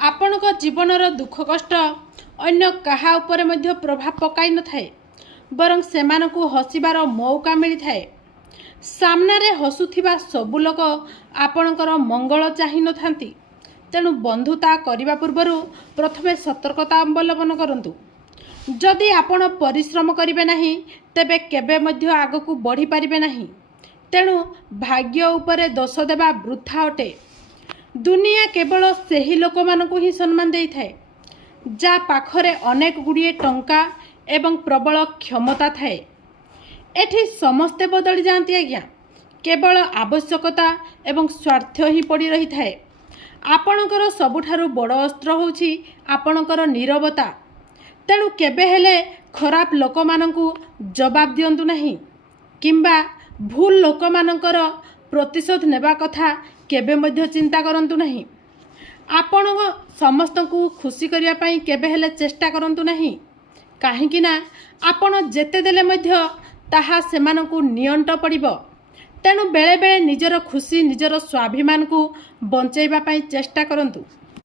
आपणक जीवनर दुख कष्ट अन्य कहा उपरे मध्य प्रभाव पकाई न थाए बरं सेमानकु हसिबार मौका मिली थाए। सामना रे हसुथिबा सबु लोक आपणकर मंगल चाहि न थांती। तेणु बंधुता करिबा पूर्वरु प्रथमे सतर्कता अवलंबन करंतु। जदि आपण परिश्रम करिबे नाही तेबे केबे मध्य आगकु बढ़ी पारिबे नाही। तेणु भाग्य उपरे दोष देबा वृथा अटे। दुनिया केवल सेही लोक मानकु ही सम्मान देई थाए जा पाखरे अनेक गुड़िए टंका एवं प्रबल क्षमता थाए। एठी समस्ते बदली जाती आज्ञा, केवल आवश्यकता एवं स्वार्थ ही पड़ी रही थाए। आपणकर सबुठारु बड़ अस्त्र होछि आपणकर नीरवता। तेणु केबे हेले खराब लोक मानकु जवाब दियंतु नहीं किंबा भूल लोक मानकर प्रतिशोध नेबा कथा केबे मध्य चिंता करंतु नहीं। आपण समस्त को खुशी करिया पई केबे हेले चेष्टा करंतु नहीं, काहेकि ना आपण जेते देले मध्य ताहा सेमानकु नियंट पड़िबो। तेणु बेले बेले निजर खुशी निजर स्वाभिमान को बंचैबा पई चेष्टा करंतु।